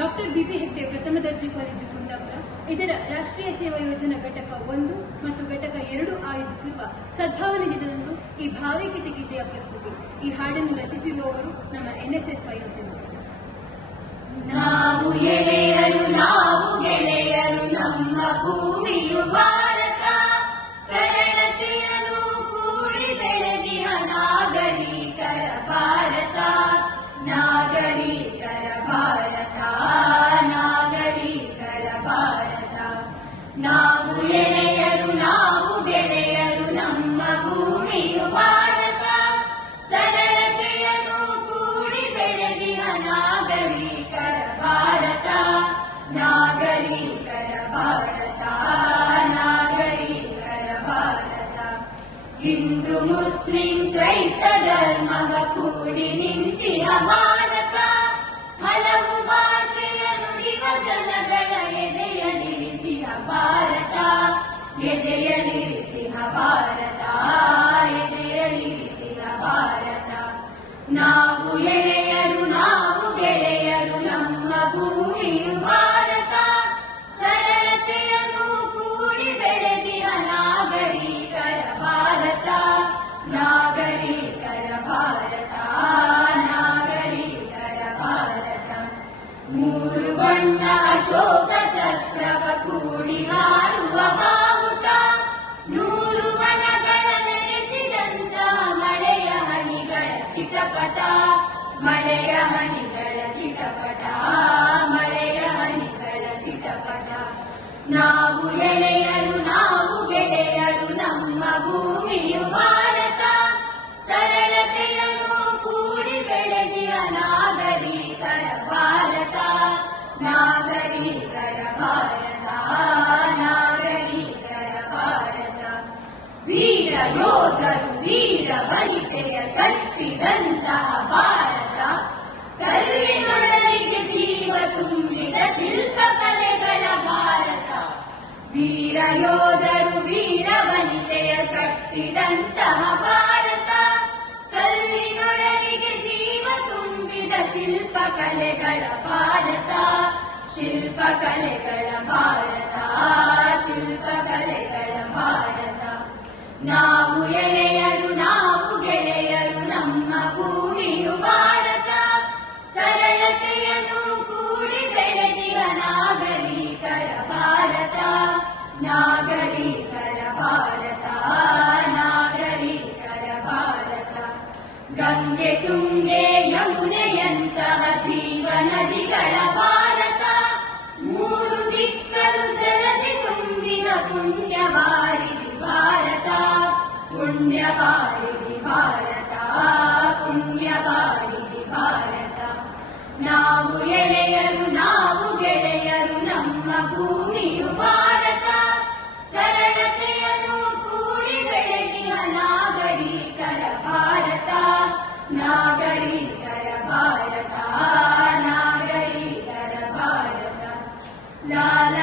Doctor Bibi Hegde ಪ್ರಥಮ ದರ್ಜೆ college Kundapura. ಇದರ ರಾಷ್ಟ್ರೀಯ ಸೇವಾ ಯೋಜನಾ ಘಟಕ ಒಂದು ಮತ್ತು ಘಟಕ ಎರಡು ಆಯೋಜಿಸಿರುವ ಸದ್ಭಾವನೆ ದಿನದಂದು ಈ ಭಾವೈಕ್ಯತೆ ಗೀತೆಯ ಪ್ರಸ್ತುತಿ. ಈ ಹಾಡನ್ನು ರಚಿಸಿರುವವರು ನಮ್ಮ ಎನ್ಎಸ್ಎಸ್ ಸ್ವಯಂ ಸೇವಕರು ನಾವು ಎಳೆಯರು ನಾವು ಗೆಳೆಯರು, ನಮ್ಮ ಭೂಮಿಯು ಭಾರತ. ಸರಳತೆಯನ್ನು ಕೂಡಿ ಬೆಳೆದಿನ ನಾಗರಿಕರ ಭಾರತ. ನಾಗರಿಕರ ಭಾರತ. ನಾವು ಎಳೆಯರು, ನಾವು ಗೆಳೆಯರು, ನಮ್ಮ ಭೂಮಿಯು ಭಾರತ. ಸರಳತೆಯನ್ನು ಕೂಡಿ ಬೆಳೆದಿಹ ನಾಗರಿಕರ ಭಾರತ. ನಾಗರಿಕರ ಭಾರತ ನಾಗರಿಕರ ಭಾರತ. ಹಿಂದೂ, ಮುಸ್ಲಿಂ, ಕ್ರೈಸ್ತ ಧರ್ಮವ ಕೂಡಿ ನಿಂತಿಹ ಭಾರತ. ಎದೆಯಲಿರಿಸಿಹ ಮಳೆಯ ಹನಿಗಳ ಚಿಟಪಟ ಮಳೆಯ ಹನಿಗಳ ಚಿಟಪಟ ನಾವು ಎಳೆಯರು, ನಾವು ಗೆಳೆಯರು, ನಮ್ಮ ಭೂಮಿಯು ಭಾರತ. ಸರಳತೆಯನ್ನು ಕೂಡಿ ಬೆಳೆದಿರ ನಾಗರಿಕರ ಭಾರತ. ನಾಗರಿಕರ ಭಾರತ ನಾಗರಿಕರ ಭಾರತ. ವೀರ ಯೋಧರು, ವೀರ ವನಿತೆಯ ಕಟ್ಟಿದಂತಹ ಭಾರತ. ಕಲ್ಲಿನೊಳಗೆ ಜೀವ ತುಂಬಿದ ಶಿಲ್ಪಕಲೆಗಳ ಭಾರತ. ವೀರ ಯೋಧರು ವೀರ ವನಿತೆಯ ಕಟ್ಟಿದಂತಹ ಭಾರತ. ಕಲ್ಲಿನೊಳಗೆ ಜೀವ ತುಂಬಿದ ಶಿಲ್ಪಕಲೆಗಳ ಭಾರತ. ಶಿಲ್ಪಕಲೆಗಳ ಭಾರತ ಶಿಲ್ಪಕಲೆಗಳ ಭಾರತ. ನಾವು ಎಳೆಯರು ನಾವು ಗೆಳೆಯರು, ನಮ್ಮ ಭೂಮಿಯು ಭಾರತ. ಗಂಗೆ ತುಂಗೆ ಯಮುನೆಯಂತಹ ಜೀವ ನದಿಗಳ ಭಾರತ ಮೂರು ದಿಕ್ಕರು ಜಲದಿ ತುಂಬಿದ ಪುಣ್ಯವಾರಿದಿ ಭಾರತ. ಪುಣ್ಯವಾರಿದಿ ಭಾರತ ಪುಣ್ಯವಾರಿದಿ ಭಾರತ. ನಾವು ಎಳೆಯರು, ನಾವು ಗೆಳೆಯರು, ನಮ್ಮ ಭೂಮಿಯು ಭಾರತ. ಸರಳತೆಯನ್ನು La la.